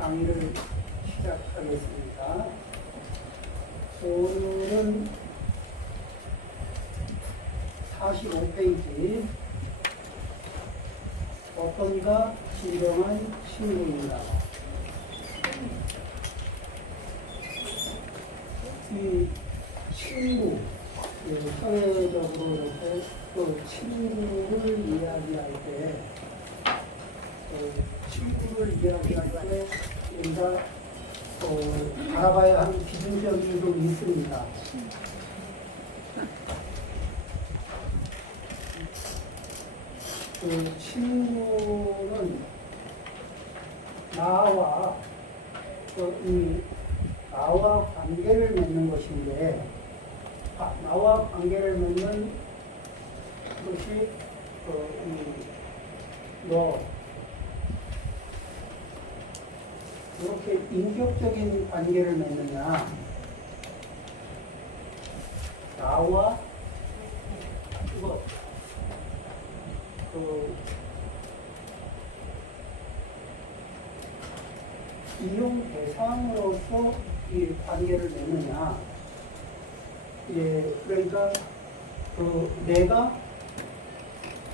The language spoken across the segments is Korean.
강의를 시작하겠습니다. 오늘은 45페이지 어떤 이가 진정한 친구입니다. 이 친구, 사회적으로 이렇게 또 친구를 이야기할 때, 친구를 이야기할 때 우리가 알아봐야 하는 기준점이 좀 있습니다. 그 친구는 나와 관계를 맺는 것인데, 나와 관계를 맺는 것이 이렇게 인격적인 관계를 맺느냐, 나와 이용 대상으로서 이 관계를 맺느냐. 그러니까 내가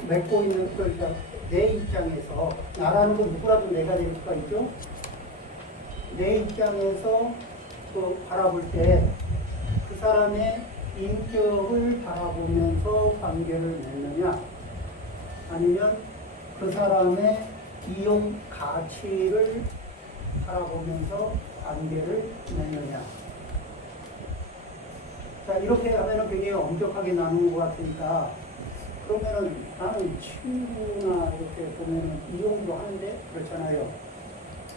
맺고 있는, 그러니까 내 입장에서, 나라는 건 누구라도 내가 될 수가 있죠. 내 입장에서 바라볼 때 그 사람의 인격을 바라보면서 관계를 맺느냐, 아니면 그 사람의 이용 가치를 바라보면서 관계를 맺느냐. 자, 이렇게 하면은 굉장히 엄격하게 나누는 것 같으니까, 그러면은 나는 친구나 이렇게 보면은 이용도 하는데 그렇잖아요.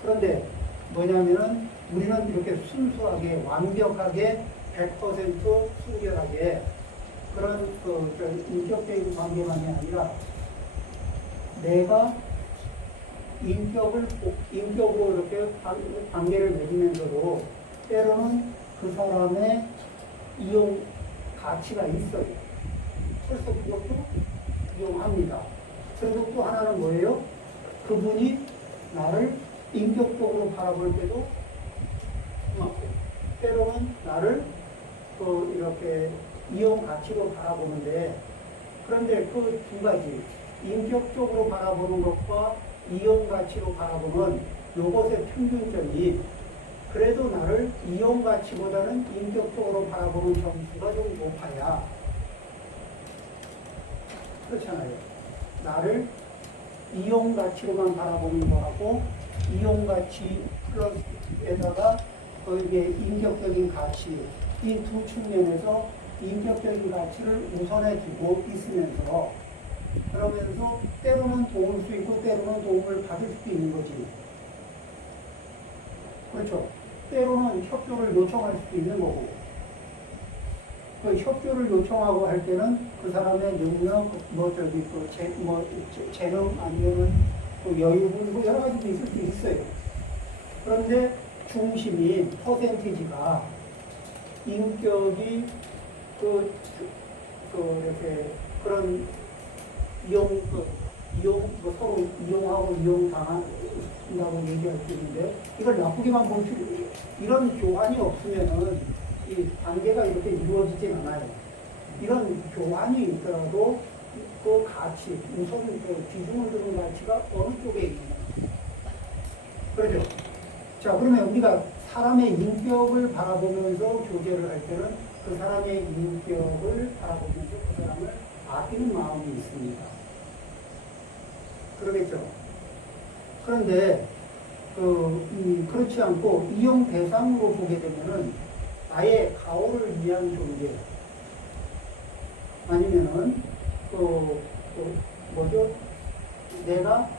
그런데 뭐냐면은 우리는 이렇게 순수하게, 완벽하게, 100% 순결하게 그런 인격적인 관계만이 아니라 내가 인격으로 이렇게 관계를 맺으면서도 때로는 그 사람의 이용 가치가 있어요. 그래서 그것도 이용합니다. 그리고 또 하나는 뭐예요? 그분이 나를 인격적으로 바라볼 때도 고맙고, 때로는 나를 이렇게 이용 가치로 바라보는데, 그런데 그 두 가지, 인격적으로 바라보는 것과 이용 가치로 바라보는 요것의 평균점이 그래도 나를 이용 가치보다는 인격적으로 바라보는 점수가 좀 높아야, 그렇잖아요. 나를 이용 가치로만 바라보는 거하고 이용 가치 플러스에다가 거기에 인격적인 가치, 이 두 측면에서 인격적인 가치를 우선해 두고 있으면서, 그러면서 때로는 도울 수 있고 때로는 도움을 받을 수도 있는 거지. 그렇죠. 때로는 협조를 요청할 수도 있는 거고, 그 협조를 요청하고 할 때는 그 사람의 능력, 재능, 아니면은 또 여유분, 여러 가지도 있을 수 있어요. 그런데 중심이, 퍼센티지가 인격이 이렇게 그런 서로 이용하고 이용당한다고 얘기할 수 있는데, 이걸 나쁘게만 볼 수, 이런 교환이 없으면은 이 관계가 이렇게 이루어지진 않아요. 이런 교환이 있더라도 그 가치, 우선 비중을 두는 가치가 어느 쪽에 있느냐. 그렇죠? 자, 그러면 우리가 사람의 인격을 바라보면서 교제를 할 때는 그 사람의 인격을 바라보면서 그 사람을 아끼는 마음이 있습니다. 그러겠죠? 그런데 그렇지 않고 이용 대상으로 보게 되면은 나의 가오를 위한 존재, 아니면은 내가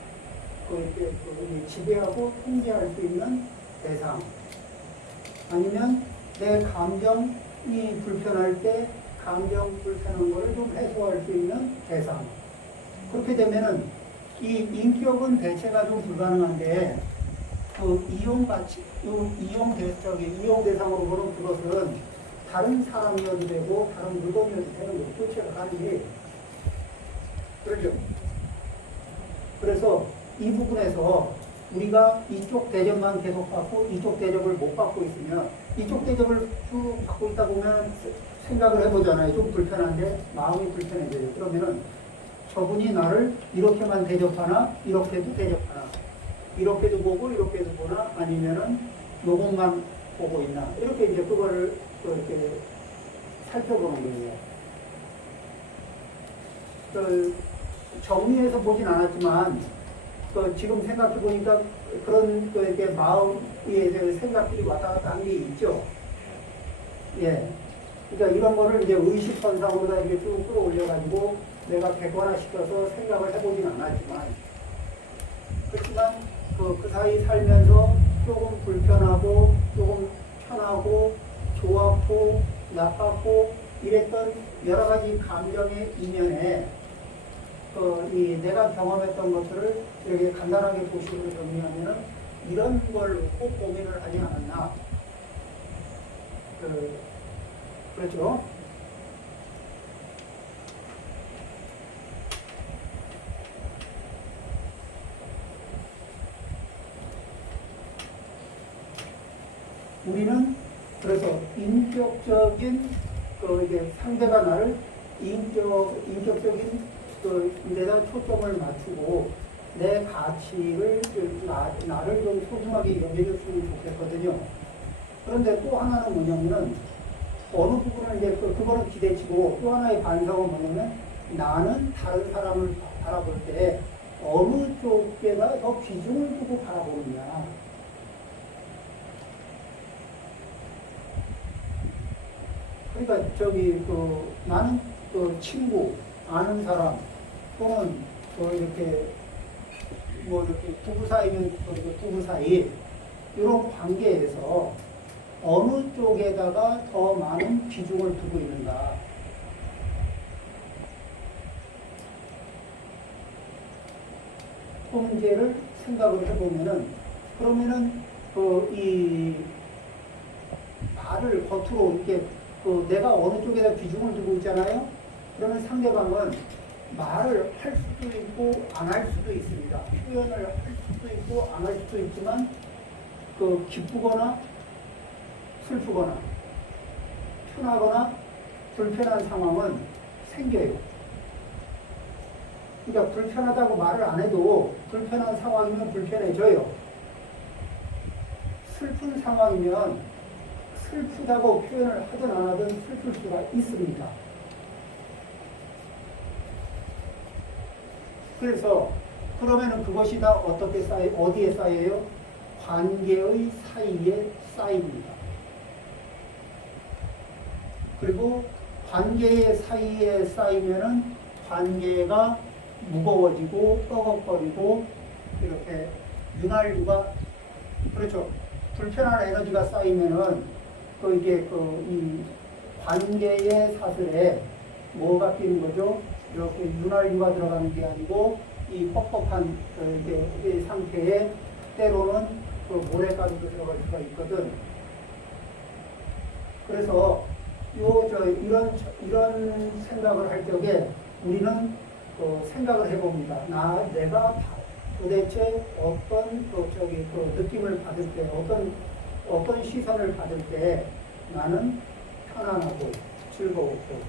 지배하고 통제할 수 있는 대상, 아니면 내 감정이 불편할 때 감정 불편한 거를 좀 해소할 수 있는 대상. 그렇게 되면은 이 인격은 대체가 좀 불가능한데, 이용 대상으로 보는 그것은 다른 사람이어도 되고 다른 물건이어도 되는 거, 교체가 가능해요. 그렇죠? 그래서 이 부분에서 우리가 이쪽 대접만 계속 받고 이쪽 대접을 못 받고 있으면 이쪽 대접을 쭉 받고 있다 보면 생각을 해보잖아요. 좀 불편한데 마음이 불편해져요. 그러면은 저분이 나를 이렇게만 대접하나 이렇게도 대접하나 이렇게도 보고 이렇게도 보나 아니면은 요것만 보고 있나 이렇게 이제 그거를 이렇게 살펴보는 거예요. 정리해서 보진 않았지만 지금 생각해 보니까 그런 이렇게 마음의 생각들이 왔다 갔다 한 게 있죠. 예. 그러니까 이런 거를 이제 의식 현상으로 이렇게 쭉 끌어올려가지고 내가 객관화시켜서 생각을 해보진 않았지만 그렇지만 그 사이 살면서 조금 불편하고 조금 편하고 좋았고 나빴고 이랬던 여러 가지 감정의 이면에 이 내가 경험했던 것들을 이렇게 간단하게 도식으로 정리하면은 이런 걸 꼭 고민을 하지 않았나. 그렇죠? 우리는 그래서 인격적인 이제 상대가 나를 인격적인 데다 초점을 맞추고 내 가치를 나를 좀 소중하게 여겨줬으면 좋겠거든요. 그런데 또 하나는 뭐냐면은 어느 부분을 이제 그거는 기대치고 또 하나의 반성은 뭐냐면 나는 다른 사람을 바라볼 때 어느 쪽에다 더 비중을 두고 바라보느냐. 그러니까 나는 친구, 아는 사람 또는 이렇게 이렇게 부부 사이면 부부 사이 이런 관계에서 어느 쪽에다가 더 많은 비중을 두고 있는가. 그 문제를 생각을 해보면은 그러면은 이 말을 겉으로 이렇게 내가 어느 쪽에다 비중을 두고 있잖아요. 그러면 상대방은 말을 할 수도 있고 안 할 수도 있습니다. 표현을 할 수도 있고 안 할 수도 있지만 기쁘거나 슬프거나 편하거나 불편한 상황은 생겨요. 그러니까 불편하다고 말을 안 해도 불편한 상황이면 불편해져요. 슬픈 상황이면 슬프다고 표현을 하든 안 하든 슬플 수가 있습니다. 그래서 그러면은 그것이 다 어떻게 어디에 쌓여요? 관계의 사이에 쌓입니다. 그리고 관계의 사이에 쌓이면은 관계가 무거워지고 뻐걱거리고 이렇게 윤활유가 그렇죠. 불편한 에너지가 쌓이면은 이 관계의 사슬에 뭐가 끼는 거죠? 이렇게 윤활유가 들어가는 게 아니고 이 뻑뻑한 이 상태에 때로는 모래가루도 들어갈 수가 있거든. 그래서 이런 생각을 할 적에 우리는 생각을 해봅니다. 내가 도대체 어떤 느낌을 받을 때, 어떤 시선을 받을 때 나는 편안하고 즐거웠고,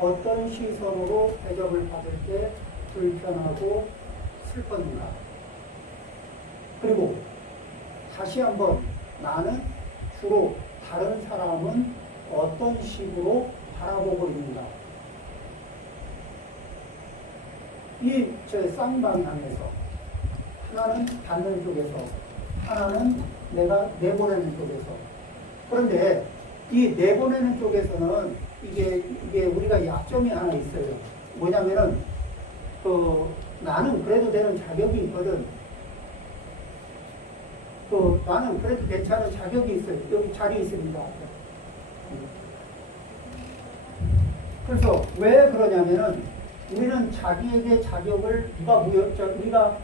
어떤 시선으로 대접을 받을 때 불편하고 슬펐는가. 그리고 다시 한번 나는 주로 다른 사람은 어떤 식으로 바라보고 있는가. 이 쌍방향에서 하나는 받는 쪽에서 하나는 내가 내보내는 쪽에서. 그런데 이 내보내는 쪽에서는 이게 우리가 약점이 하나 있어요. 뭐냐면은 나는 그래도 되는 자격이 있거든. 나는 그래도 괜찮은 자격이 있어요. 여기 자리 있습니다. 그래서 왜 그러냐면은 우리는 자기에게 자격을 우리가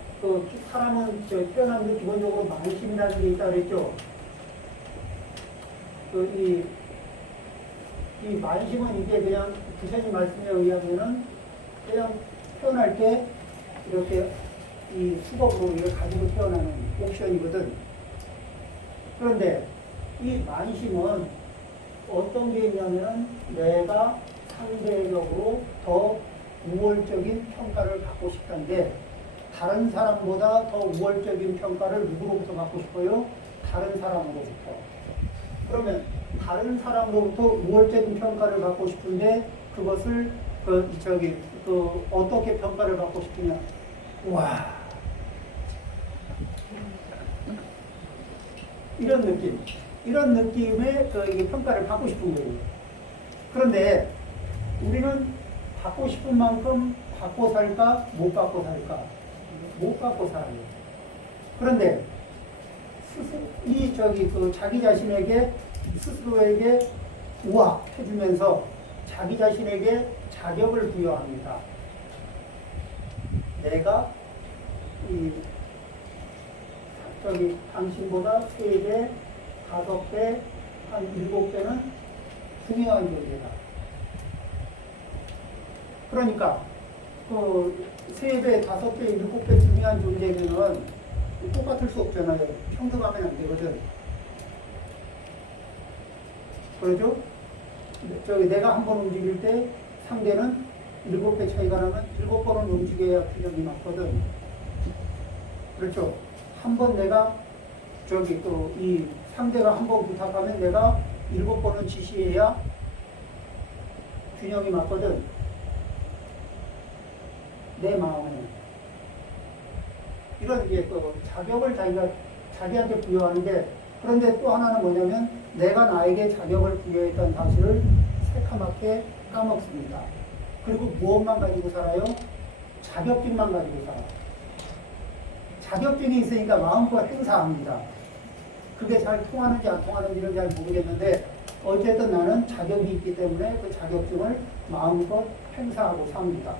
사람은 태어나면서 기본적으로 만심이라는 게 있다 그랬죠. 이 만심은 이게 그냥 부처님 말씀에 의하면은 그냥 태어날 때 이렇게 이 수법으로 이걸 가지고 태어나는 옵션이거든. 그런데 이 만심은 어떤 게 있냐면 내가 상대적으로 더 우월적인 평가를 받고 싶다는데 다른 사람보다 더 우월적인 평가를 누구로부터 받고 싶어요? 다른 사람으로부터. 그러면 다른 사람으로부터 우월적인 평가를 받고 싶은데 그것을 어떻게 평가를 받고 싶으냐? 와, 이런 느낌, 이런 느낌의 이게 평가를 받고 싶은 거예요. 그런데 우리는 받고 싶은 만큼 받고 살까, 못 받고 살까? 못 받고 살아요. 그런데 자기 자신에게 스스로에게 우악해주면서 자기 자신에게 자격을 부여합니다. 내가 당신보다 3배, 5배, 한 7배는 중요한 존재다. 그러니까 3배, 5배, 7배 중요한 존재면은 똑같을 수 없잖아요. 평등하면 안 되거든. 그러죠? 내가 한 번 움직일 때 상대는 7배 차이가 나면 7번은 움직여야 균형이 맞거든. 그렇죠? 한 번 내가 이 상대가 한 번 부탁하면 내가 7번은 지시해야 균형이 맞거든. 내 마음에. 이런 자격을 자기한테 부여하는데, 그런데 또 하나는 뭐냐면 내가 나에게 자격을 부여했던 사실을 새카맣게 까먹습니다. 그리고 무엇만 가지고 살아요? 자격증만 가지고 살아요. 자격증이 있으니까 마음껏 행사합니다. 그게 잘 통하는지 안 통하는지는 잘 모르겠는데 어쨌든 나는 자격이 있기 때문에 그 자격증을 마음껏 행사하고 삽니다.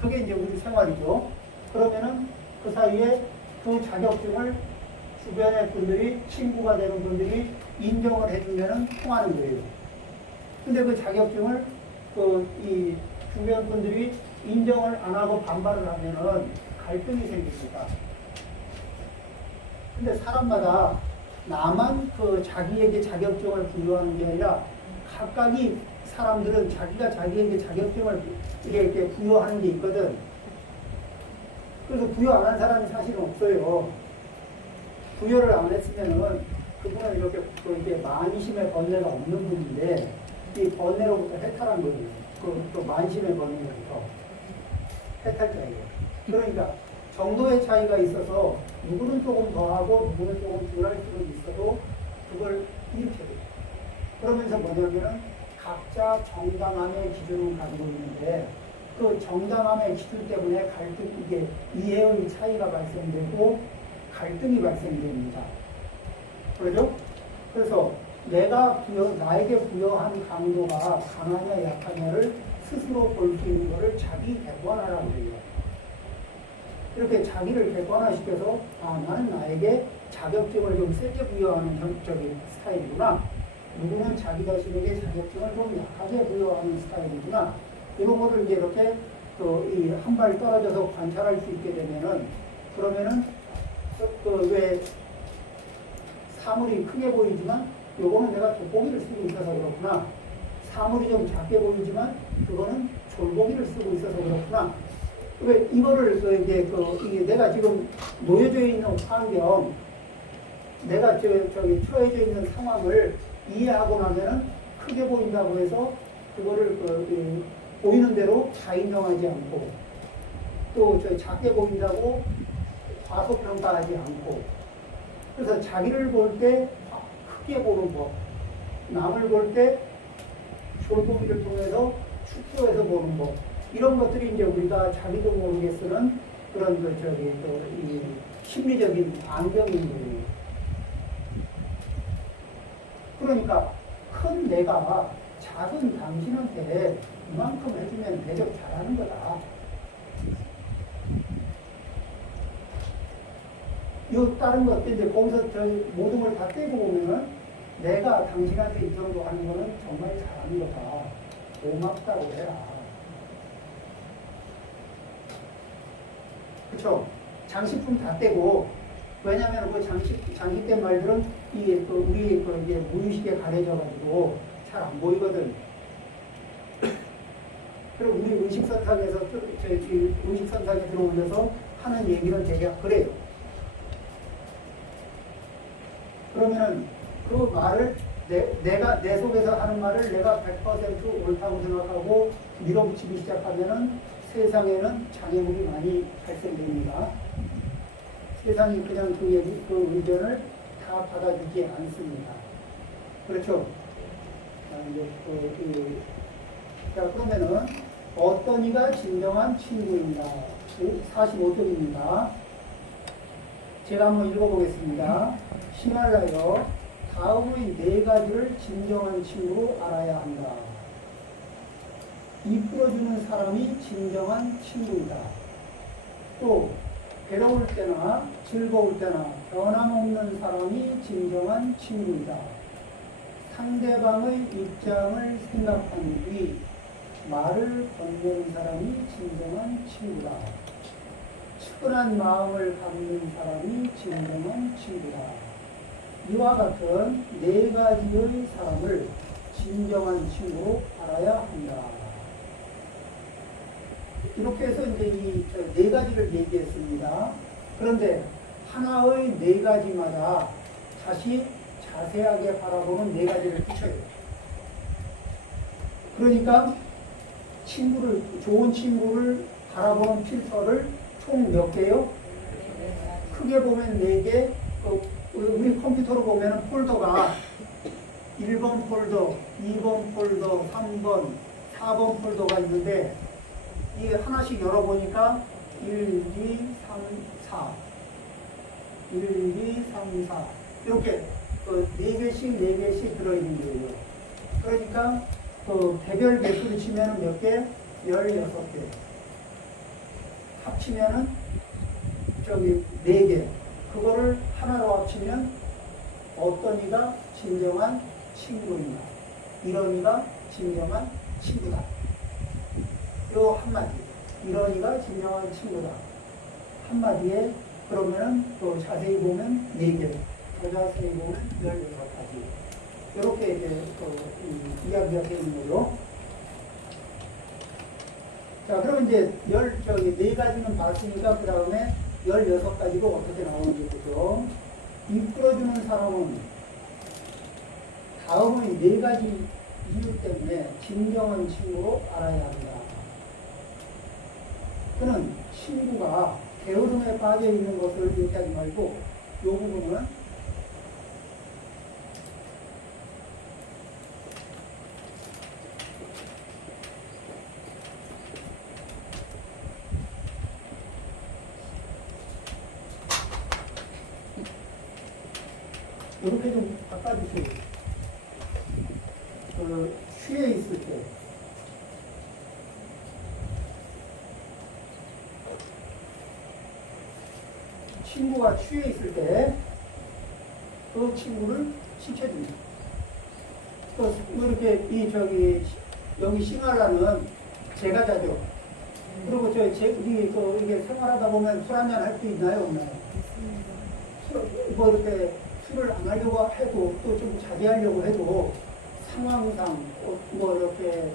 그게 이제 우리 생활이죠. 그러면은 그 사이에 그 자격증을 주변의 분들이, 친구가 되는 분들이 인정을 해주면은 통하는 거예요. 근데 그 자격증을 이 주변 분들이 인정을 안 하고 반발을 하면은 갈등이 생깁니다. 근데 사람마다 나만 자기에게 자격증을 부여하는 게 아니라 각각이 사람들은 자기가 자기에게 자격증을 이렇게 부여하는 게 있거든. 그래서 부여 안 한 사람이 사실은 없어요. 부여를 안 했으면은 그분은 이렇게 만심의 번뇌가 없는 분인데 이 번뇌로부터 해탈한 거예요. 또 만심의 번뇌로부터 해탈자예요. 그러니까 정도의 차이가 있어서 누구는 조금 더 하고 누구는 조금 덜 할 수도 있어도 그걸 일으켜요. 그러면서 뭐냐면은 각자 정당함의 기준을 가지고 있는데 그 정당함의 기준 때문에 이게 이해의 차이가 발생되고 갈등이 발생됩니다. 그렇죠? 그래서 나에게 부여한 강도가 강하냐 약하냐를 스스로 볼 수 있는 것을 자기 객관화라고 해요. 이렇게 자기를 객관화시켜서 나는 나에게 자격증을 좀 세게 부여하는 전적인 스타일이구나. 누구는 자기 자신에게 자격증을 좀 약하게 부여하는 스타일이구나. 이런 거를 이제 이렇게 한 발 떨어져서 관찰할 수 있게 되면은 그러면은 왜 사물이 크게 보이지만 요거는 내가 돋보기를 쓰고 있어서 그렇구나. 사물이 좀 작게 보이지만 그거는 졸보기를 쓰고 있어서 그렇구나. 왜 이거를 이게 내가 지금 놓여져 있는 환경, 내가 처해져 있는 상황을 이해하고 나면은 크게 보인다고 해서 그거를 보이는 대로 다 인정하지 않고 또 작게 보인다고 과소평가하지 않고 그래서 자기를 볼 때 크게 보는 법, 남을 볼 때 졸보기를 통해서 축소해서 보는 법 이런 것들이 이제 우리가 자기도 모르게 쓰는 그런 이 심리적인 안경인 거예요. 그러니까 큰 내가 작은 당신한테 이만큼 해주면 대접 잘하는 거다. 이 다른 것들 이제 거기서 모든 걸 다 떼고 보면은 내가 당신한테 이 정도 하는 거는 정말 잘하는 거다. 고맙다고 해라. 그쵸? 장식품 다 떼고, 왜냐면 그 장식된 말들은 이게 또 우리 그 이제 무의식에 가려져가지고 잘 안 보이거든. 그리고 우리 의식선상에서, 저희 의식선상에 들어오면서 하는 얘기는 대략 그래요. 그러면은 그 말을 내가 내 속에서 하는 말을 내가 100% 옳다고 생각하고 밀어붙이기 시작하면은 세상에는 장애물이 많이 발생됩니다. 세상이 그냥 그 의견을 다 받아주지 않습니다. 그렇죠? 자, 그러면은 어떤 이가 진정한 친구인가? 45쪽입니다. 제가 한번 읽어보겠습니다. 시말라여 다음의 네 가지를 진정한 친구로 알아야 한다. 이끌어주는 사람이 진정한 친구이다. 또 괴로울 때나 즐거울 때나 변함없는 사람이 진정한 친구이다. 상대방의 입장을 생각한 뒤 말을 건네는 사람이 진정한 친구다. 측은한 마음을 갖는 사람이 진정한 친구다. 이와 같은 네 가지의 사람을 진정한 친구로 알아야 한다. 이렇게 해서 이제 이 네 가지를 얘기했습니다. 그런데 하나의 네 가지마다 다시 자세하게 바라보는 네 가지를 붙여요. 그러니까 좋은 친구를 바라보는 필터를 총 몇 개요? 크게 보면 4개, 우리 컴퓨터로 보면 폴더가 1번 폴더, 2번 폴더, 3번, 4번 폴더가 있는데 이게 하나씩 열어보니까 1, 2, 3, 4 1, 2, 3, 4 이렇게 4개씩 들어있는 거예요. 그러니까 대별 개수를 치면 몇 개? 16개. 합치면은 4개. 그거를 하나로 합치면 어떤 이가 진정한 친구인가? 이런 이가 진정한 친구다. 요 한마디. 이런 이가 진정한 친구다. 한마디에 그러면은 또 자세히 보면 4개. 더 자세히 보면 16가지. 이렇게 이제 이야기가 되는 거죠. 자, 그럼 이제 4가지는 봤으니까 그 다음에 16가지로 어떻게 나오는지 보죠. 이끌어주는 사람은 다음의 4가지 이유 때문에 진정한 친구로 알아야 합니다. 그는 친구가 게으름에 빠져 있는 것을 얘기하지 말고 이 부분은 이렇게 좀 바꿔주세요. 취해 있을 때. 친구가 취해 있을 때, 그 친구를 시켜줍니다. 또, 이렇게, 여기 싱알라는 제가 자죠. 그리고 이게 생활하다 보면 술 한잔 할 수 있나요? 없나요? 이렇게 술을 안 하려고 해도 또 좀 자제하려고 해도 상황상 이렇게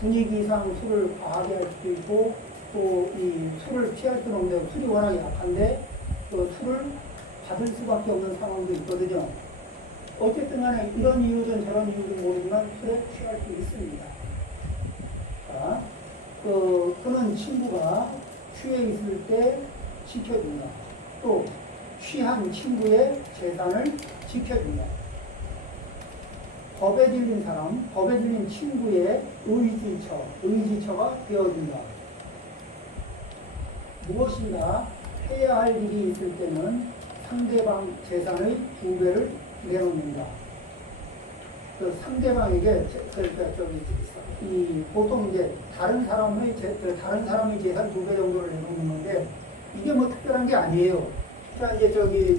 분위기상 술을 과하게 할 수도 있고 또 이 술을 피할 수는 없는데 술이 워낙 약한데 술을 받을 수밖에 없는 상황도 있거든요. 어쨌든 간에 이런 이유든 저런 이유든 모르지만 술에 취할 수 있습니다. 자, 그는 친구가 취해 있을 때 지켜준다. 또 취한 친구의 재산을 지켜준다. 법에 질린 사람, 법에 질린 친구의 의지처가 되어준다. 무엇인가 해야 할 일이 있을 때는 상대방 재산의 2배를 내놓는다. 상대방에게, 보통 이제 다른 사람의 재산 2배 정도를 내놓는 건데, 이게 뭐 특별한 게 아니에요. 자, 이제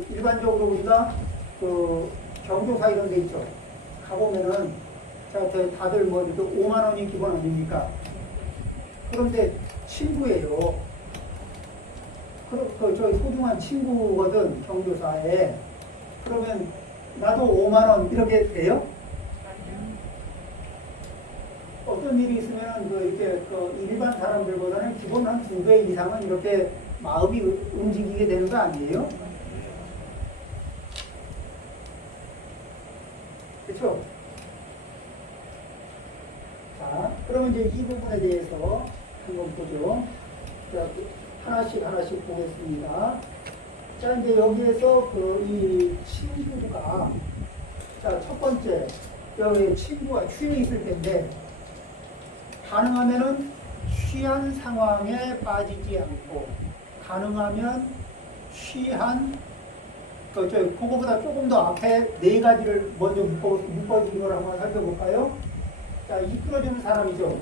일반적으로 우리가 경조사 이런 데 있죠. 가보면은, 자, 다들 뭐 이렇게 5만원이 기본 아닙니까? 그런데 친구예요. 저희 소중한 친구거든, 경조사에. 그러면 나도 5만 원 이렇게 돼요? 어떤 일이 있으면 이렇게 일반 사람들보다는 기본 한 2배 이상은 이렇게 마음이 움직이게 되는 거 아니에요? 그렇죠? 자, 그러면 이제 이 부분에 대해서 한번 보죠. 자, 하나씩 보겠습니다. 자, 이제 여기에서 이 친구가, 자, 첫 번째, 여기 친구가 취해 있을 텐데, 가능하면은 취한 상황에 빠지지 않고, 가능하면 취한, 그거보다 조금 더 앞에 네 가지를 먼저 묶어진 걸 한번 살펴볼까요? 자, 이끌어주는 사람이죠.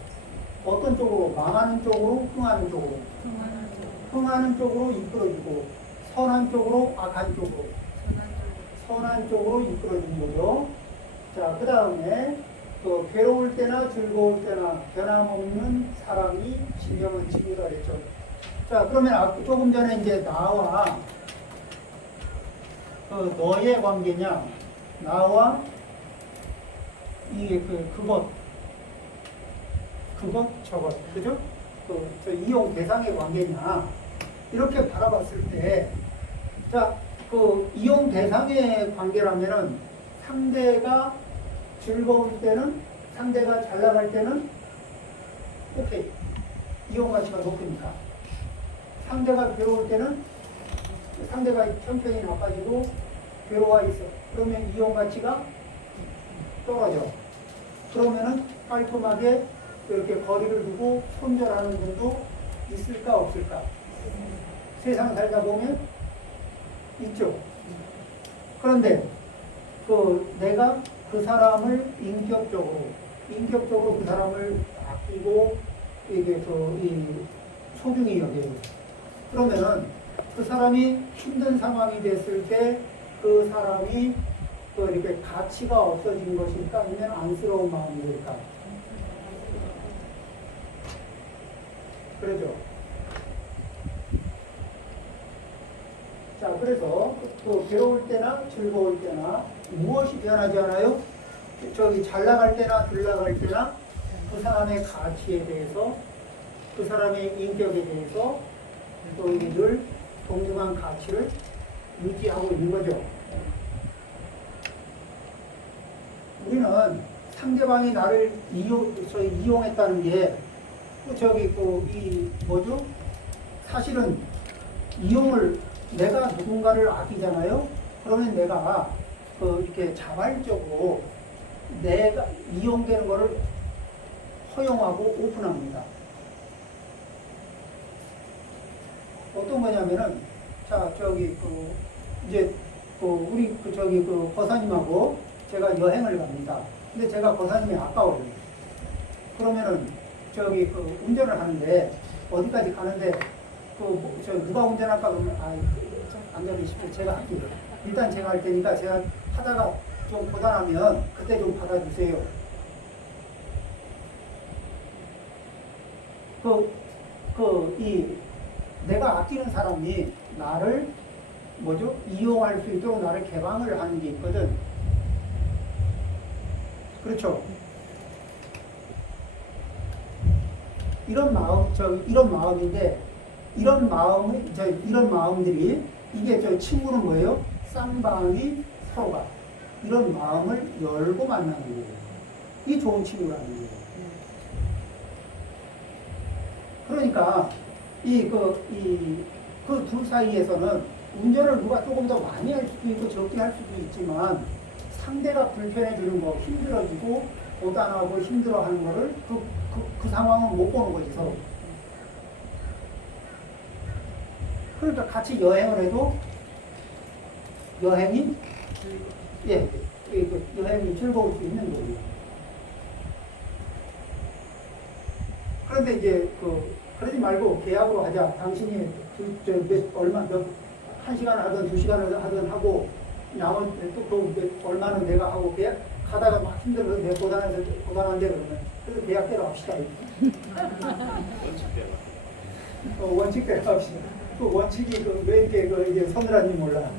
어떤 쪽으로? 망하는 쪽으로, 흥하는 쪽으로. 흥하는 쪽으로 이끌어주고, 선한 쪽으로, 악한 쪽으로. 선한 쪽으로 이끌어주는 거죠. 자, 그 다음에 괴로울 때나 즐거울 때나 변함없는 사랑이 진정한 친구다 그랬죠. 자, 그러면 조금 전에 이제 나와 너의 관계냐, 나와 이게 저것, 그죠? 저 이용 대상의 관계냐, 이렇게 바라봤을 때, 자, 이용 대상의 관계라면은 상대가 즐거울 때는, 상대가 잘 나갈 때는, 오케이. 이용 가치가 높으니까. 상대가 괴로울 때는, 상대가 형편이 나빠지고 괴로워 있어. 그러면 이용 가치가 떨어져. 그러면은 깔끔하게 이렇게 거리를 두고 손절하는 분도 있을까 없을까? 세상 살다 보면 있죠. 그런데 내가 그 사람을 인격적으로 그 사람을 아끼고 이게 소중히 여겨요. 그러면은 그 사람이 힘든 상황이 됐을 때 그 사람이 이렇게 가치가 없어진 것일까? 아니면 안쓰러운 마음일까? 그러죠. 자, 그래서 괴로울 때나 즐거울 때나 무엇이 변하지 않아요? 잘 나갈 때나 덜 나갈 때나 그 사람의 가치에 대해서, 그 사람의 인격에 대해서 늘 동등한 가치를 유지하고 있는 거죠. 우리는 상대방이 나를 이용했다는 게 사실은 내가 누군가를 아끼잖아요. 그러면 내가 이렇게 자발적으로 내가 이용되는 것을 허용하고 오픈합니다. 어떤 거냐면은, 자, 우리 거사님하고 제가 여행을 갑니다. 근데 제가 거사님이 아까워요. 그러면은, 운전을 하는데, 어디까지 가는데, 누가 운전할까 그러면, 안전하십시오. 제가 할게요. 일단 제가 할 테니까 제가 하다가 좀 고단하면 그때 좀 받아주세요. 내가 아끼는 사람이 나를 이용할 수 있도록 나를 개방을 하는 게 있거든. 그렇죠? 이런 마음인데, 이런 마음들이, 이게 친구는 뭐예요? 쌍방이 서로가 이런 마음을 열고 만나는 거예요. 이게 좋은 친구라는 거예요. 그러니까, 그 둘 사이에서는 운전을 누가 조금 더 많이 할 수도 있고 적게 할 수도 있지만, 상대가 불편해지는 거, 힘들어지고, 고단하고 힘들어하는 거를 그 상황은 못 보는 거지, 서로. 그러니까 같이 여행을 해도 여행이 즐거울 수 있는 거예요. 그런데 이제 그러지 말고 계약으로 하자. 당신이 한 시간 하든 2시간 하든 하고 나머지 또 얼마는 내가 하고 계약 가다가 막 힘들어서 내가 고단한데 그러면 그래서 계약대로 합시다. 원칙대로 합시다. 그 원칙이 왜 이렇게 이제 서늘한지 몰라.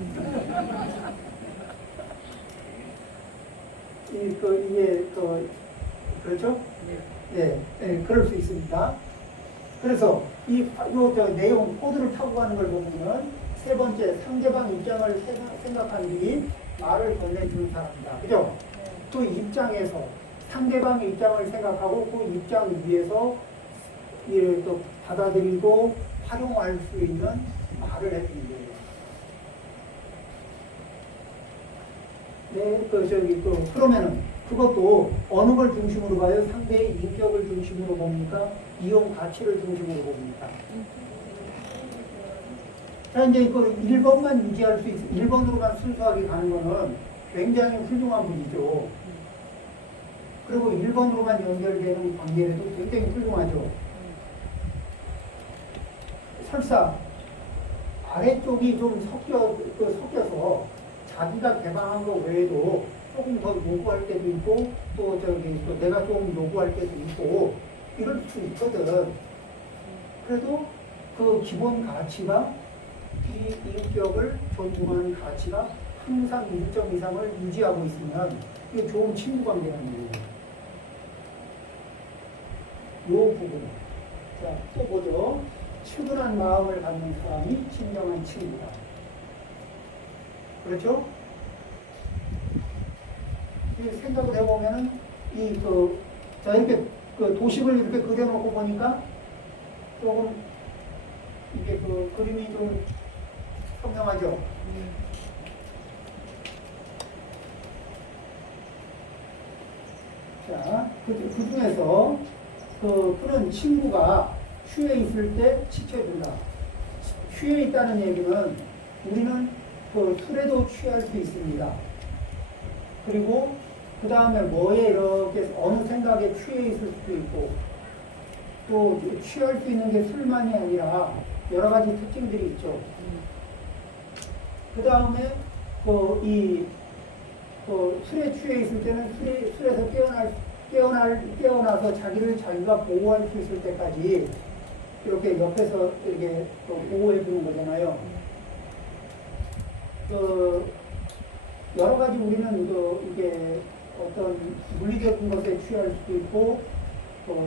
그렇죠? 네, 네, 그럴 수 있습니다. 그래서 저 내용 코드를 타고 가는 걸 보면 세 번째 상대방 입장을 생각한 뒤 말을 건네주는 사람이다. 그죠? 그 입장에서 상대방의 입장을 생각하고 그 입장 위에서 또 받아들이고 활용할 수 있는 말을 해주는 거예요. 네, 그러면은 그것도 어느 걸 중심으로 봐요? 상대의 인격을 중심으로 봅니까? 이용 가치를 중심으로 봅니까? 자, 이제 1번만 유지할 수 있어. 1번으로만 순수하게 가는 거는 굉장히 훌륭한 분이죠. 그리고 1번으로만 연결되는 관계도 굉장히 훌륭하죠. 설사 아래쪽이 좀 섞여서 자기가 개방한 거 외에도 조금 더 요구할 때도 있고 또 내가 좀 요구할 때도 있고 이럴 수 있거든. 그래도 그 기본 가치가 이 인격을 존중하는 가치가 항상 일정 이상을 유지하고 있으면 이게 좋은 친구 관계라는 거예요. 요 부분. 자, 또 보죠. 측은한 마음을 갖는 사람이 진정한 친구다. 그렇죠? 생각을 해보면은, 자, 이렇게, 도식을 이렇게 그려놓고 보니까, 조금, 이게 그림이 좀 선명하죠? 자, 그 중에서, 그런 친구가 취해 있을 때 지켜준다. 취해 있다는 얘기는, 우리는 술에도 취할 수 있습니다. 그리고 그 다음에 뭐에 이렇게 어느 생각에 취해 있을 수도 있고 또 취할 수 있는 게 술만이 아니라 여러 가지 특징들이 있죠. 그 다음에 술에 취해 있을 때는 술에서 깨어나서 자기가 보호할 수 있을 때까지 이렇게 옆에서 이렇게 보호해 주는 거잖아요. 여러 가지 우리는 이게 어떤 물리적인 것에 취할 수도 있고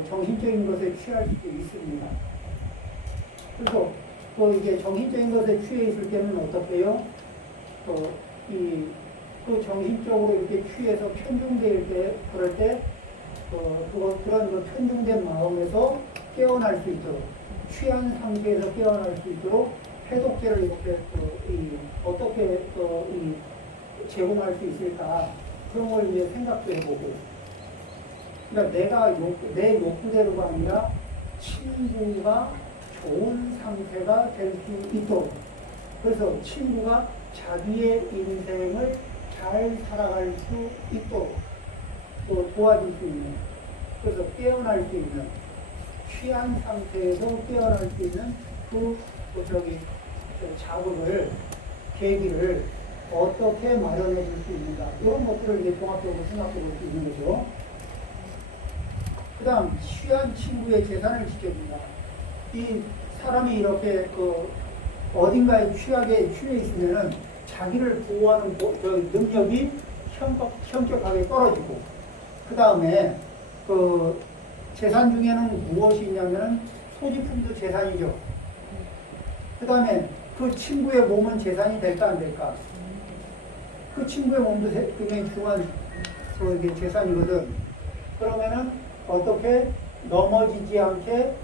정신적인 것에 취할 수도 있습니다. 그래서 이게 정신적인 것에 취해 있을 때는 어떻게 해요? 정신적으로 이렇게 취해서 편중될 때 그럴 때 그런 편중된 마음에서 깨어날 수 있도록 취한 상태에서 깨어날 수 있도록 해독제를 이렇게 어떻게 제공할 수 있을까 그런 걸 이제 생각도 해보고 그러니까 내 욕구대로가 아니라 친구가 좋은 상태가 될 수 있도록 그래서 친구가 자기의 인생을 잘 살아갈 수 있도록 또 도와줄 수 있는 그래서 깨어날 수 있는 취한 상태에서 깨어날 수 있는 자극을 계기를 어떻게 마련해 줄 수 있는가 이런 것들을 이제 종합적으로 생각해 볼 수 있는 거죠. 그 다음 취한 친구의 재산을 지켜준다. 이 사람이 이렇게 어딘가에 취하게 취해 있으면은 자기를 보호하는 능력이 현격하게 떨어지고 그 다음에 재산 중에는 무엇이 있냐면은 소지품도 재산이죠. 그 다음에 그 친구의 몸은 재산이 될까 안 될까? 그 친구의 몸도 굉장히 중요한 재산이거든. 그러면은 어떻게 넘어지지 않게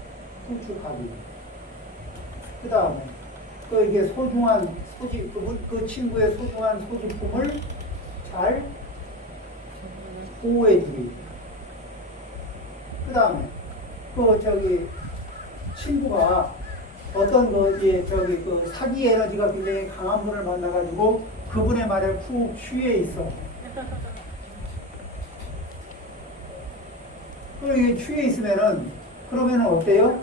구축하기. 그 다음에 이게 소중한 그 친구의 소중한 소지품을 잘 보호해주기. 그 다음에 친구가 어떤 사기 에너지가 굉장히 강한 분을 만나가지고 그분의 말에 푹 취해 있어. 이게 취해 있으면은 그러면은 어때요?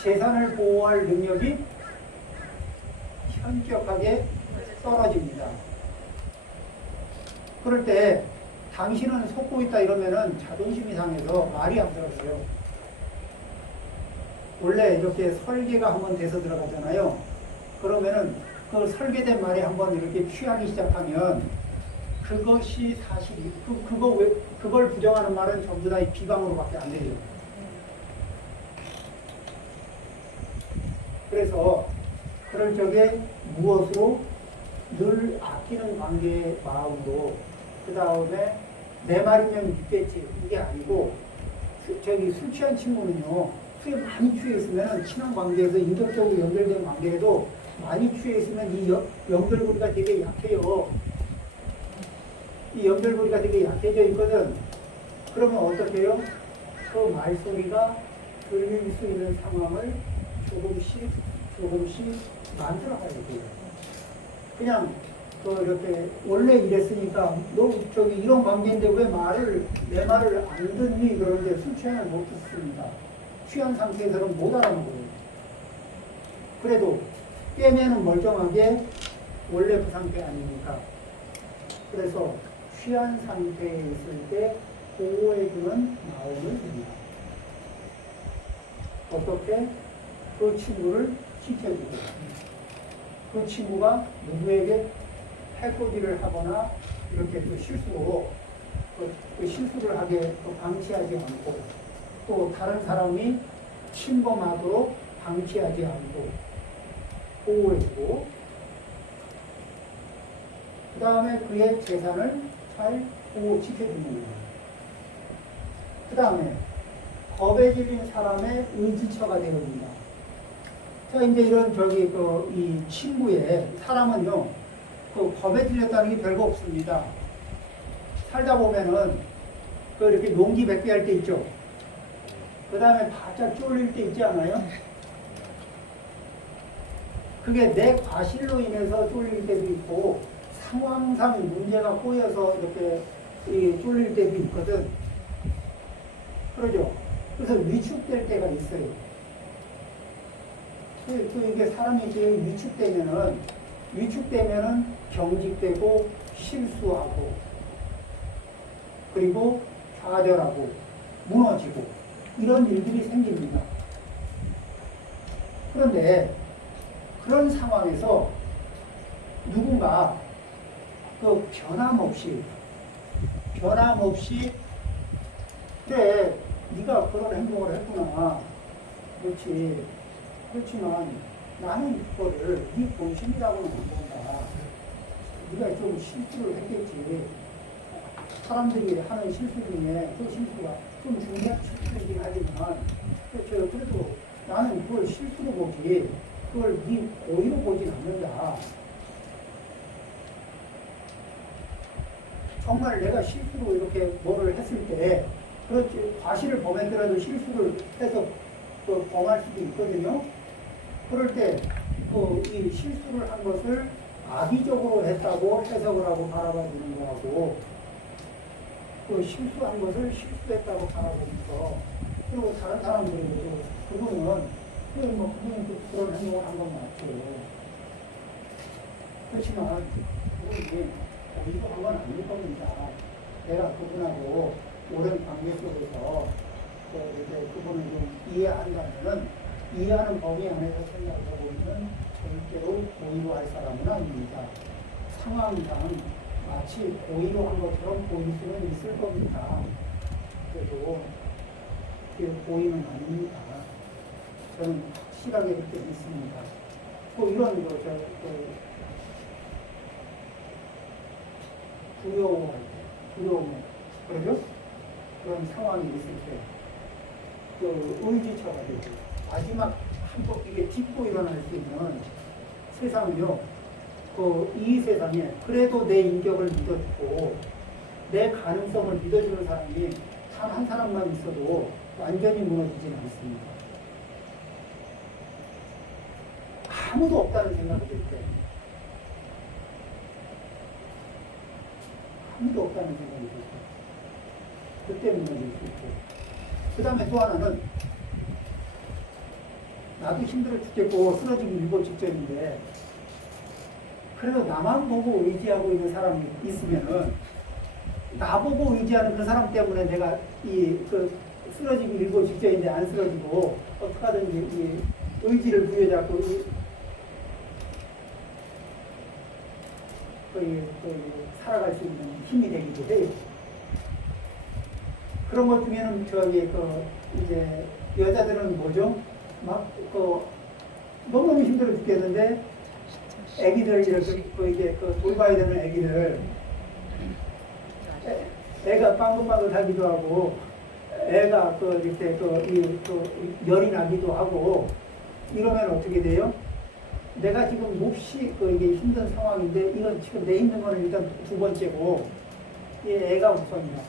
재산을 보호할 능력이 현격하게 떨어집니다. 그럴 때 당신은 속고 있다 이러면은 자존심이 상해서 말이 안 들어가요. 원래 이렇게 설계가 한번 돼서 들어가잖아요. 그러면은 그 설계된 말에 한번 이렇게 취하기 시작하면 그것이 사실이, 그걸 부정하는 말은 전부 다 비방으로밖에 안 돼요. 그래서 그럴 적에 무엇으로 늘 아끼는 관계의 마음으로, 그 다음에 내 말이면 믿겠지, 이게 아니고, 저기 술 취한 친구는요, 술에 많이 취해 있으면 친한 관계에서 인격적으로 연결된 관계에도 많이 취해 있으면 이 연결고리가 되게 약해요. 이 연결고리가 되게 약해져 있거든. 그러면 어떻게 해요? 그 말소리가 들릴 수 있는 상황을 조금씩 만들어 가야 돼요. 그냥 이렇게 원래 이랬으니까 너 저기 이런 관계인데 왜 내 말을 안 듣니? 그러는데 술 취하면 못 듣습니다. 취한 상태에서는 못 알아먹어요. 그래도 깨면은 멀쩡하게 원래 그 상태 아닙니까? 그래서 취한 상태에 있을 때 보호해주는 마음을 듭니다. 어떻게? 그 친구를 지켜주고, 그 친구가 누구에게 해코지를 하거나 이렇게 또 실수로 그 실수를 하게 또 방치하지 않고, 또 다른 사람이 침범하도록 방치하지 않고 보호해주고, 그 다음에 그의 재산을 잘 지켜주는 거예요. 그 다음에 겁에 질린 사람의 의지처가 되어줍니다. 자, 이제 이런 이 친구의 사람은요, 겁에 질렸다는 게 별거 없습니다. 살다 보면은 이렇게 용기 뱉게 할 때 있죠. 그 다음에 바짝 쫄릴 때 있지 않아요? 그게 내 과실로 인해서 쫄릴 때도 있고, 상황상 문제가 꼬여서 이렇게 쫄릴 때도 있거든. 그러죠? 그래서 위축될 때가 있어요. 또 이게 사람이 위축되면은 경직되고 실수하고, 그리고 좌절하고 무너지고 이런 일들이 생깁니다. 그런데 그런 상황에서 누군가 변함없이 그래, 네가 그런 행동을 했구나. 그렇지. 그렇지만 나는 그거를 네 본심이라고는 안 본다. 네가 좀 실수를 했겠지. 사람들이 하는 실수 중에 그 실수가 좀 중요한 실수이긴 하지만, 그래도 나는 그걸 실수로 보지, 그걸 네 고의로 보진 않는다. 정말 내가 실수로 이렇게 뭐를 했을 때, 그렇지, 과실을 범했더라도 실수를 해서 범할 수도 있거든요. 그럴 때, 이 실수를 한 것을 악의적으로 했다고 해석을 하고 바라봐주는 거하고, 실수한 것을 실수했다고 바라보면서, 그리고 다른 사람들에게도 그분은 그런 행동을 한 건 맞죠. 그렇지만, 그분이 이거 한 건 아닐 겁니다. 내가 그분하고 오랜 관계 속에서 그분을 좀 이해한다면, 이해하는 범위 안에서 생각을 해보면 절대로 고의로 할 사람은 아닙니다. 상황상 마치 고의로 한 것처럼 보일 수는 있을 겁니다. 그래도 그게 고의는 아닙니다. 저는 확실하게 그렇게 믿습니다. 이런 두려움, 그러죠? 그런 상황이 있을 때, 의지처가 되고, 마지막 한번 이게 딛고 일어날 수 있는 세상은요, 이 세상에 그래도 내 인격을 믿어주고, 내 가능성을 믿어주는 사람이 단 한 사람만 있어도 완전히 무너지지는 않습니다. 아무도 없다는 생각이 들 때, 아무도 없다는 생각이 들 때, 그때 무너질 수 있고, 그 다음에 또 하나는, 나도 힘들어 죽겠고 쓰러지기 일보 직전인데, 그래도 나만 보고 의지하고 있는 사람이 있으면은, 나보고 의지하는 그 사람 때문에 내가 쓰러지기 일보 직전인데 안 쓰러지고, 어떡하든지 의지를 부여잡고 살아갈 수 있는 힘이 되기도 해요. 그런 것 중에는 이제 여자들은 뭐죠? 너무 힘들어 죽겠는데 애기들 이렇게 돌봐야 되는 애기들 애가 빵긋빵긋하기도 하고 애가 이렇게 열이 나기도 하고 이러면 어떻게 돼요? 내가 지금 몹시 이게 힘든 상황인데 이건 지금 내 힘든 거는 일단 두 번째고 이 애가 우선이야.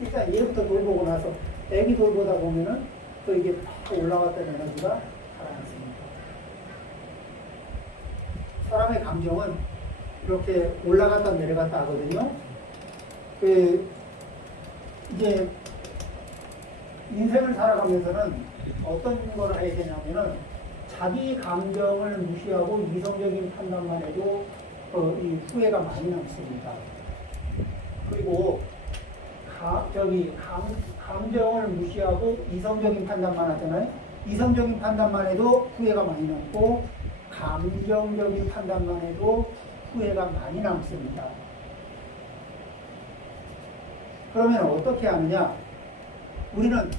일단 얘부터 돌보고 나서 애기 돌보다 보면은 이게 팍 올라갔던 에너지가 가라앉습니다. 사람의 감정은 이렇게 올라갔다 내려갔다 하거든요. 이제 인생을 살아가면서는 어떤 걸 해야 되냐면은 자기 감정을 무시하고 이성적인 판단만 해도 이 후회가 많이 남습니다. 그리고 감정을 무시하고 이성적인 판단만 하잖아요. 이성적인 판단만 해도 후회가 많이 남고 감정적인 판단만 해도 후회가 많이 남습니다. 그러면 어떻게 하느냐? 우리는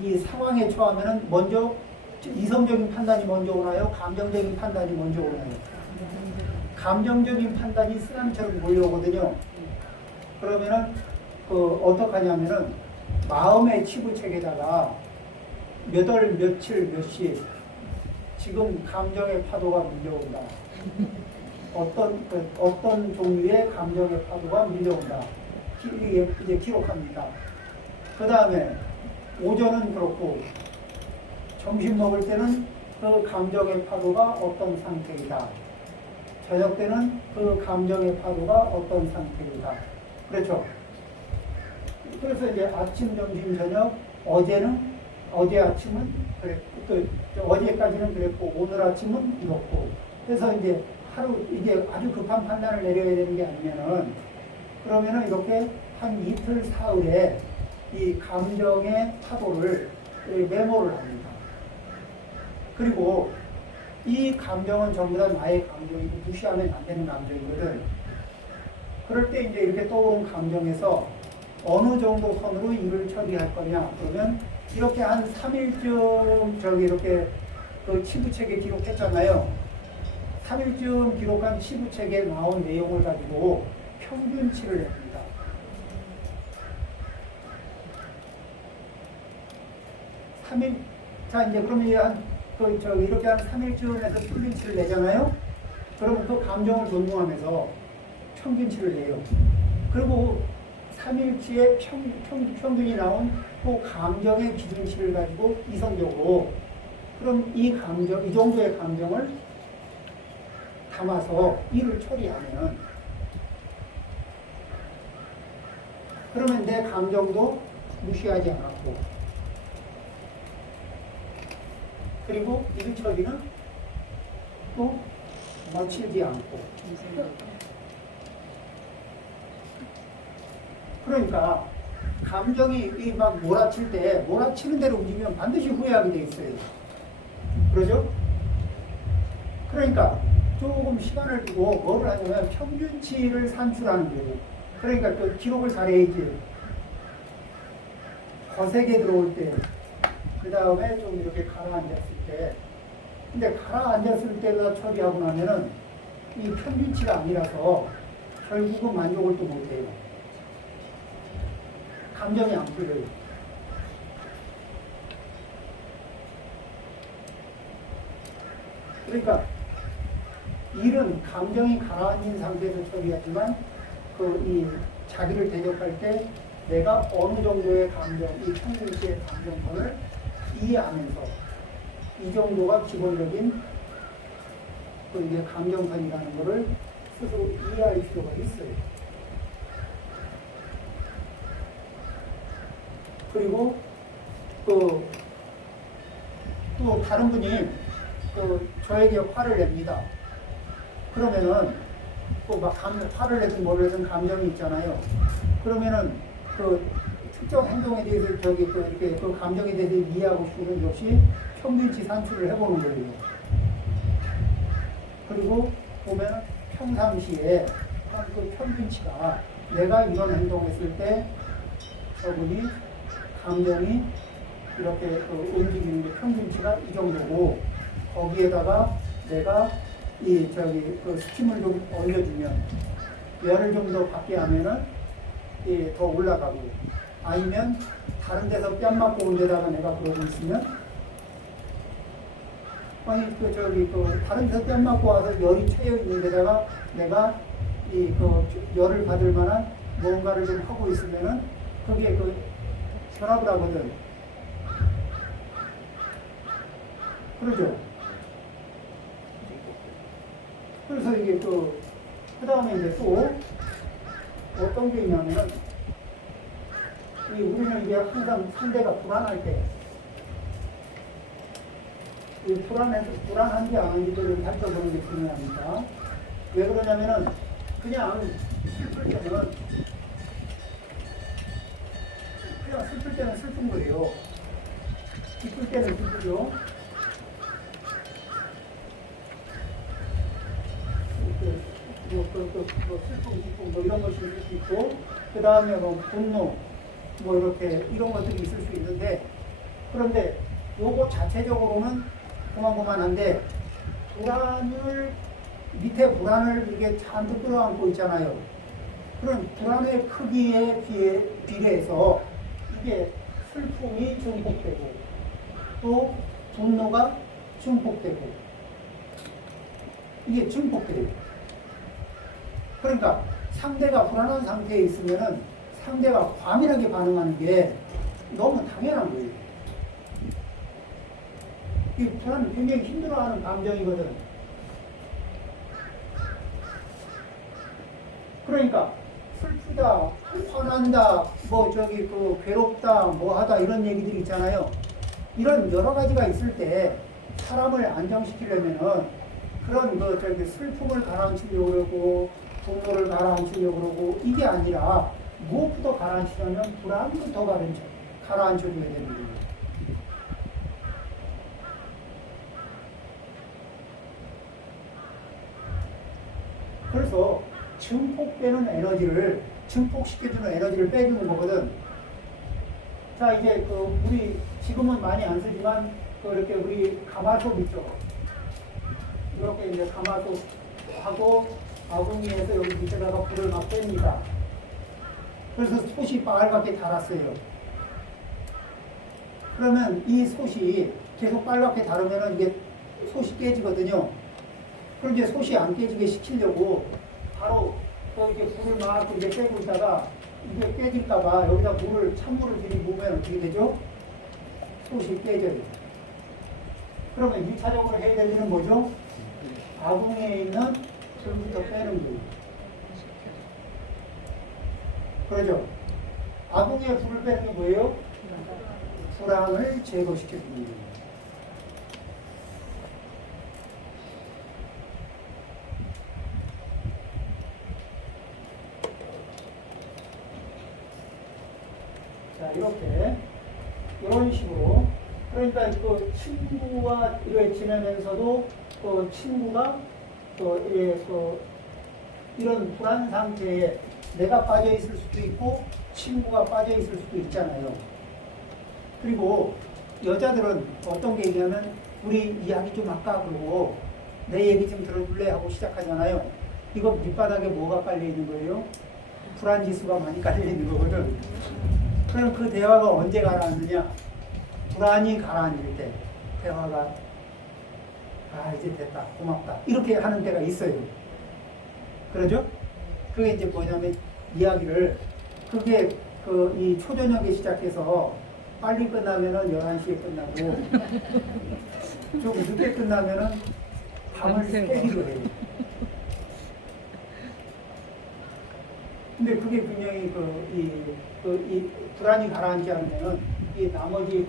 이 상황에 처하면은 먼저 이성적인 판단이 먼저 오나요? 감정적인 판단이 먼저 오나요? 감정적인 판단이 쓰나미처럼 몰려오거든요. 그러면은 어떻게 하냐면은 마음의 치부책에다가 몇 월, 며칠, 몇 시 지금 감정의 파도가 밀려온다. 어떤 종류의 감정의 파도가 밀려온다. 이제 기록합니다. 그 다음에 오전은 그렇고 점심 먹을 때는 그 감정의 파도가 어떤 상태이다. 저녁 때는 그 감정의 파도가 어떤 상태이다. 그렇죠? 그래서 이제 아침, 점심, 저녁, 어제 아침은 그랬고, 어제까지는 그랬고, 오늘 아침은 이렇고. 그래서 이제 이제 아주 급한 판단을 내려야 되는 게 아니면은, 그러면은 이렇게 한 이틀, 사흘에 이 감정의 파도를 메모를 합니다. 그리고 이 감정은 전부 다 나의 감정이고 무시하면 안 되는 감정이거든. 그럴 때 이제 이렇게 떠오른 감정에서 어느 정도 선으로 일을 처리할 거냐. 그러면 이렇게 한 3일쯤 이렇게 치부책에 기록했잖아요. 3일쯤 기록한 치부책에 나온 내용을 가지고 평균치를 냅니다. 자, 이제 그러면 이렇게 한 3일쯤에서 평균치를 내잖아요? 그러면 그 감정을 존중하면서 평균치를 내요. 그리고 3일치의 평균이 나온 그 감정의 기준치를 가지고 이성적으로 그럼 이 정도의 감정을 담아서 일을 처리하면 그러면 내 감정도 무시하지 않았고 그리고 일 처리는 또 거칠지 않고 그러니까 감정이 막 몰아칠 때 몰아치는 대로 움직이면 반드시 후회하게 돼 있어요. 그러죠? 그러니까 조금 시간을 두고 뭐를 하냐면 평균치를 산출하는 거예요. 그러니까 그 기록을 잘해야지. 거세게 들어올 때, 그 다음에 좀 이렇게 가라앉았을 때, 근데 가라앉았을 때가 처리하고 나면은 이 평균치가 아니라서 결국은 만족을 또 못해요. 감정이 안 풀려요. 그러니까 일은 감정이 가라앉은 상태에서 처리하지만 이 자기를 대접할 때 내가 어느 정도의 감정, 이 평균치의 감정선을 이해하면서 이 정도가 기본적인 이게 감정선이라는 것을 스스로 이해할 필요가 있어요. 그리고 또 다른 분이 저에게 화를 냅니다. 그러면은 막 화를 내든 뭐를 내든 감정이 있잖아요. 그러면은 특정 행동에 대해서 이렇게 감정에 대해서 이해하고 싶은 역시 평균치 산출을 해보는 거예요. 그리고 보면은 평상시에 한 그 평균치가 내가 이런 행동했을 때 저분이 감정이 이렇게 그 움직이는 게 평균치가 이 정도고 거기에다가 내가 이 저기 그 스팀을 좀 올려주면 열을 좀 더 받게 하면은 더 올라가고 아니면 다른 데서 뺨 맞고 온 데다가 내가 그러고 있으면 아니 그 저기 그 다른 데서 뺨 맞고 와서 열이 채여 있는 데다가 내가 이 그 열을 받을 만한 뭔가를 좀 하고 있으면은 그게 그 결합을 하거든. 그러죠? 그래서 이게 그 다음에 이제 또 어떤 게 있냐면은 우리는 이제 항상 상대가 불안할 때 이 불안한지 안 한지를 살펴보는 게 중요합니다. 왜 그러냐면은 그냥 슬플 때는 슬픈 거예요. 기쁠 때는 기쁘죠. 슬픔, 기쁨 뭐 이런 것이 있을 수 있고 그 다음에 뭐 분노 뭐 이렇게 이런 것들이 있을 수 있는데 그런데 요거 자체적으로는 고만고만한데 밑에 불안을 이게 잔뜩 끌어안고 있잖아요. 그런 불안의 크기에 비례해서 이게 슬픔이 증폭되고 또 분노가 증폭되고 이게 증폭돼요. 그러니까 상대가 불안한 상태에 있으면은 상대가 과민하게 반응하는 게 너무 당연한 거예요. 이 불안은 굉장히 힘들어하는 감정이거든. 그러니까 슬프다, 화난다, 뭐 저기 그 괴롭다, 뭐 하다 이런 얘기들이 있잖아요. 이런 여러 가지가 있을 때 사람을 안정시키려면은 그런 그 저기 슬픔을 가라앉히려고 그러고 분노를 가라앉히려고 그러고 이게 아니라 무엇부터 가라앉히려면 불안부터 가라앉혀줘야 되는 거예요. 그래서 증폭되는 에너지를 증폭시켜주는 에너지를 빼주는 거거든. 자 이제 우리 지금은 많이 안 쓰지만 이렇게 우리 가마솥 있죠. 이렇게 이제 가마솥 하고 아궁이에서 여기 밑에다가 불을 막 뺍니다. 그래서 솥이 빨갛게 달았어요. 그러면 이 솥이 계속 빨갛게 달으면 이게 솥이 깨지거든요. 그럼 이제 솥이 안 깨지게 시키려고 바로 이렇게 불을 막 이제 쬐고 있다가 이게 깨질까봐 여기다 찬물을 들이부으면 어떻게 되죠? 솥이 깨져요. 그러면 1차적으로 해야 될 일은 뭐죠? 아궁이에 있는 불부터 빼는 거예요. 그러죠? 아궁이에 불을 빼는 게 뭐예요? 불안을 제거시켜주는 거예요. 자, 이런 식으로. 그러니까 그 친구와 이렇게 지내면서도 그 친구가 이런 불안 상태에 내가 빠져 있을 수도 있고 친구가 빠져 있을 수도 있잖아요. 그리고 여자들은 어떤 게 있냐면 우리 이야기 좀 할까 그러고 내 얘기 좀 들어줄래 하고 시작하잖아요. 이거 밑바닥에 뭐가 깔려 있는 거예요? 불안 지수가 많이 깔려 있는 거거든. 그럼 그 대화가 언제 가라앉느냐? 불안이 가라앉을 때 대화가 이제 됐다, 고맙다 이렇게 하는 때가 있어요. 그러죠? 그게 이제 뭐냐면 이야기를 그게 이 초저녁에 시작해서 빨리 끝나면은 11시에 끝나고 좀 늦게 끝나면은 밤을 새기로 해요. 근데 그게 굉장히 이 불안이 가라앉지 않으면은 이 나머지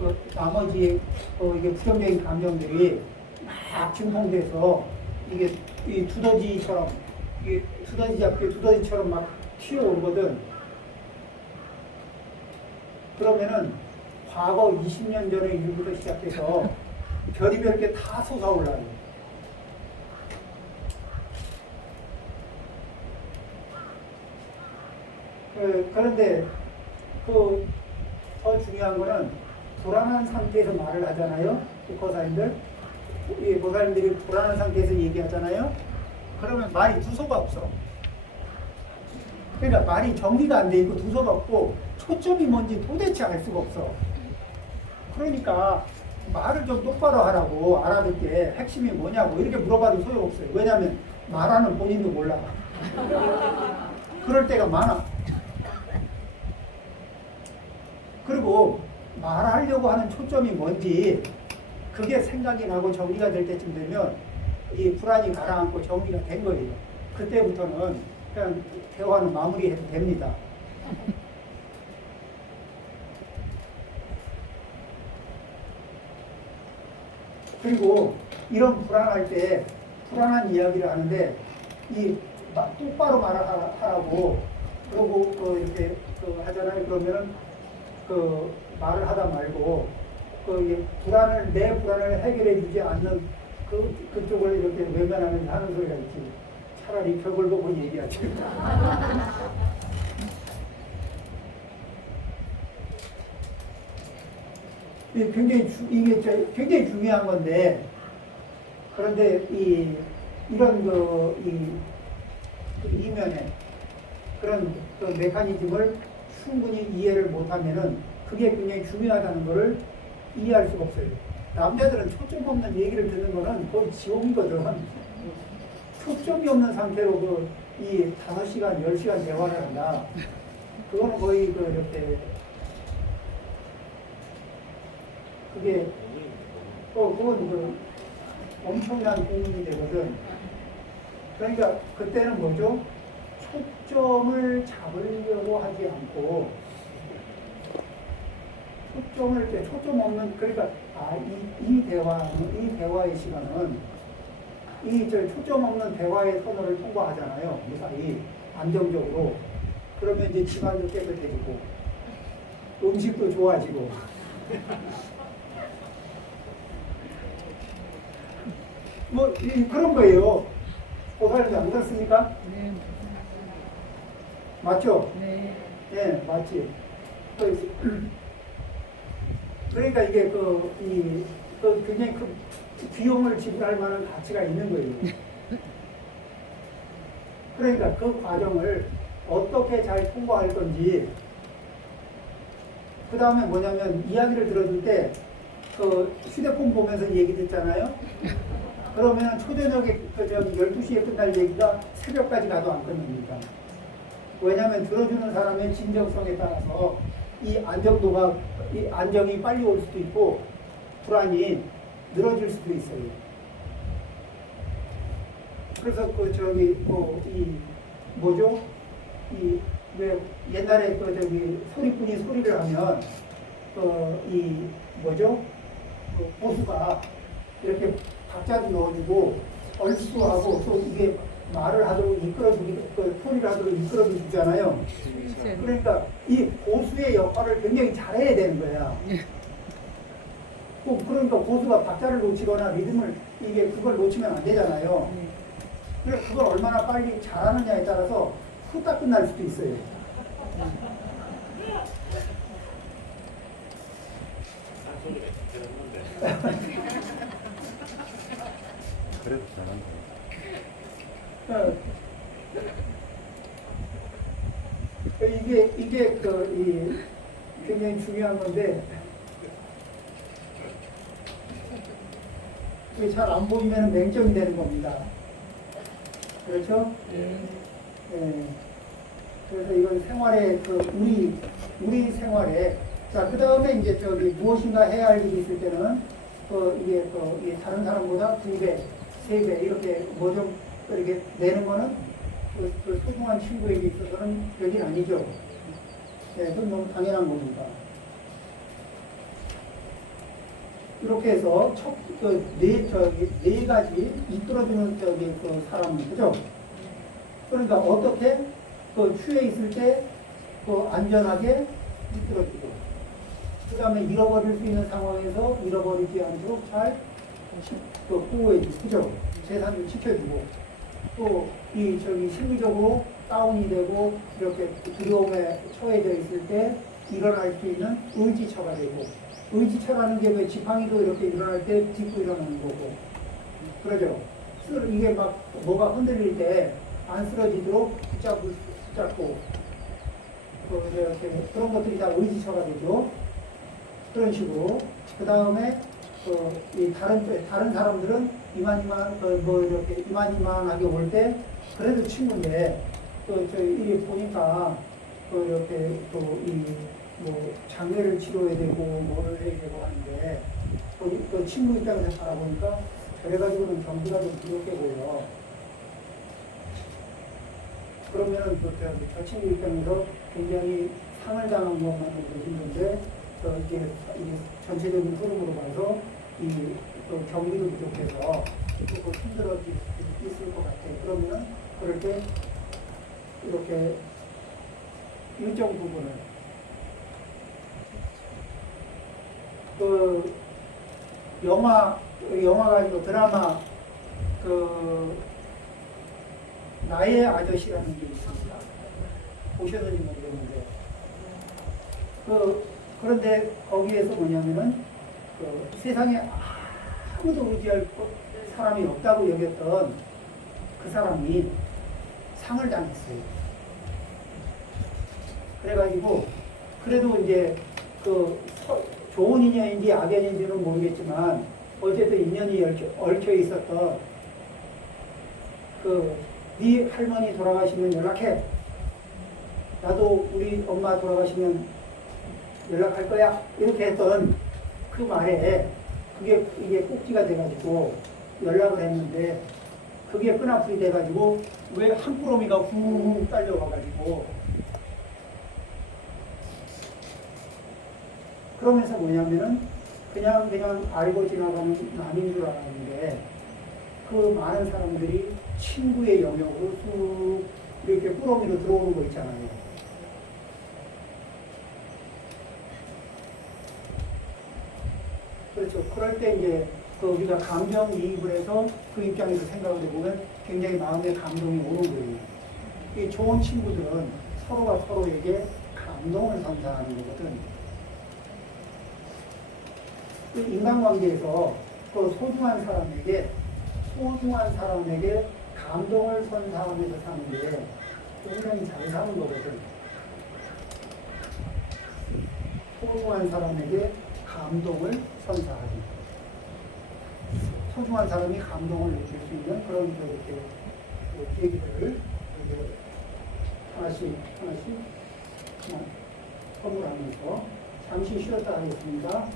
이게 부정적인 감정들이 막 증폭돼서 이게 이 두더지처럼 이게 두더지처럼 막 튀어오르거든. 그러면은 과거 20년 전의 일부터 시작해서 별의별 게 다 솟아올라요. 그런데 더 중요한 거는 불안한 상태에서 말을 하잖아요. 보살님들. 이 보살님들이 불안한 상태에서 얘기하잖아요. 그러면 말이 두서가 없어. 그러니까 말이 정리가 안 돼 있고 두서가 없고 초점이 뭔지 도대체 알 수가 없어. 그러니까 말을 좀 똑바로 하라고, 알아듣게 핵심이 뭐냐고 이렇게 물어봐도 소용없어요. 왜냐하면 말하는 본인도 몰라. 그럴 때가 많아. 그리고 말하려고 하는 초점이 뭔지 그게 생각이 나고 정리가 될 때쯤 되면 이 불안이 가라앉고 정리가 된 거예요. 그때부터는 그냥 대화는 마무리해도 됩니다. 그리고 이런 불안할 때 불안한 이야기를 하는데 똑바로 말하라고 그러고 이렇게 하잖아요. 그러면은 말을 하다 말고 내 불안을 해결해 주지 않는 그쪽을 이렇게 외면하는 하는 소리가 있지. 차라리 벽을 보고 얘기하지. 이게 굉장히 중요한 건데, 그런데 이런 이면에 그런 메커니즘을 충분히 이해를 못하면은 그게 굉장히 중요하다는 것을 이해할 수가 없어요. 남자들은 초점 없는 얘기를 듣는 거는 거의 지옥이거든. 초점이 없는 상태로 이 5시간, 10시간 대화를 한다. 그거는 거의 이렇게 그게 그건 엄청난 고민이 되거든. 그러니까 그때는 뭐죠? 초점을 잡으려고 하지 않고 초점 없는, 그러니까 이 대화의 시간은 초점 없는 대화의 터널을 통과하잖아요. 무사히 안정적으로. 그러면 이제 집안도 깨끗해지고 음식도 좋아지고 뭐 그런 거예요. 보살님 안 그렇습니까? 네. 맞죠? 네. 네, 맞지. 그러니까 이게 굉장히 비용을 지불할 만한 가치가 있는 거예요. 그러니까 그 과정을 어떻게 잘 통과할 건지. 그 다음에 뭐냐면 이야기를 들어줄 때 휴대폰 보면서 얘기 듣잖아요. 그러면 초저녁에 12시에 끝날 얘기가 새벽까지 가도 안 끝납니다. 왜냐하면 들어주는 사람의 진정성에 따라서 이 안정이 빨리 올 수도 있고 불안이 늘어질 수도 있어요. 그래서 왜 옛날에 소리꾼이 소리를 하면 보수가 이렇게 박자도 넣어주고 얼쑤하고 또 이게 말을 하도록 소리를 하도록 이끌어주잖아요. 그러니까 이 고수의 역할을 굉장히 잘해야 되는 거야. 그러니까 고수가 박자를 놓치거나 리듬을 그걸 놓치면 안 되잖아요. 그래서 그걸 얼마나 빨리 잘하느냐에 따라서 후딱 끝날 수도 있어요. 그래도 잘한다. 이게 굉장히 중요한 건데 잘 안 보이면 맹점이 되는 겁니다. 그렇죠? 네. 그래서 이건 생활에 우리 생활에 그 다음에 이제 무엇인가 해야 할 일이 있을 때는 이게 다른 사람보다 2배, 3배 이렇게 뭐 좀 이렇게 내는 거는 소중한 친구에게 있어서는 별일 아니죠. 네, 그건 너무 당연한 겁니다. 이렇게 해서 네 가지 이끌어주는 사람은 그죠? 그러니까 어떻게 취해 있을 때 안전하게 이끌어주고, 그 다음에 잃어버릴 수 있는 상황에서 잃어버리지 않도록 잘 보호해주고, 그죠? 재산을 지켜주고, 또 심리적으로 다운이 되고 이렇게 두려움에 처해져 있을 때 일어날 수 있는 의지처가 되고, 의지처라는 게 왜 지팡이도 이렇게 일어날 때 짚고 일어나는 거고, 그러죠. 이게 막 뭐가 흔들릴 때 안 쓰러지도록 붙잡고 이렇게 그런 것들이 다 의지처가 되죠. 그런 식으로. 그 다음에 이 다른 사람들은 이렇게 이만하게 올 때 그래도 친구인데 이 보니까 이렇게 뭐 장애를 치료해야 되고 뭐를 해야 되고 하는데 그 친구 입장에서 바라보니까 그래가지고는 전부 다 좀 부족해 보여. 그러면은 저 친구 입장에서 굉장히 상을 당한 것만 힘든데 이게 전체적인 흐름으로 봐서 또 경기도 부족해서 조금 힘들어질 수 있을 것 같아요. 그러면은 그럴 때 이렇게 일정 부분을 영화가 아니고 드라마 나의 아저씨라는 게 있습니다. 보셨는지 모르겠는데 그런데 거기에서 뭐냐면은 세상에 아무도 의지할 사람이 없다고 여겼던 그 사람이 상을 당했어요. 그래가지고 그래도 이제 좋은 인연인지 악연인지는 모르겠지만 어쨌든 인연이 얽혀 있었던 네 할머니 돌아가시면 연락해. 나도 우리 엄마 돌아가시면 연락할 거야. 이렇게 했던 그 말에 이게 꼭지가 돼가지고 연락을 했는데 그게 끈앞이 돼가지고 왜 한 꾸러미가 훅 딸려와가지고 그러면서 뭐냐면은 그냥 알고 지나가는 남인 줄 알았는데 그 많은 사람들이 친구의 영역으로 쑥 이렇게 꾸러미로 들어오는 거 있잖아요. 그렇죠. 그럴 때 이제 우리가 감정이입을 해서 그 입장에서 생각을 해보면 굉장히 마음에 감동이 오는 거예요. 이 좋은 친구들은 서로가 서로에게 감동을 선사하는 거거든. 그 인간관계에서 소중한 사람에게 감동을 선사하면서 사는 게 굉장히 잘 사는 거거든. 소중한 사람에게 감동을 선사하기. 소중한 사람이 감동을 느낄 수 있는 그런 이렇게 얘기들을 하나씩 선물하면서 잠시 쉬었다 하겠습니다.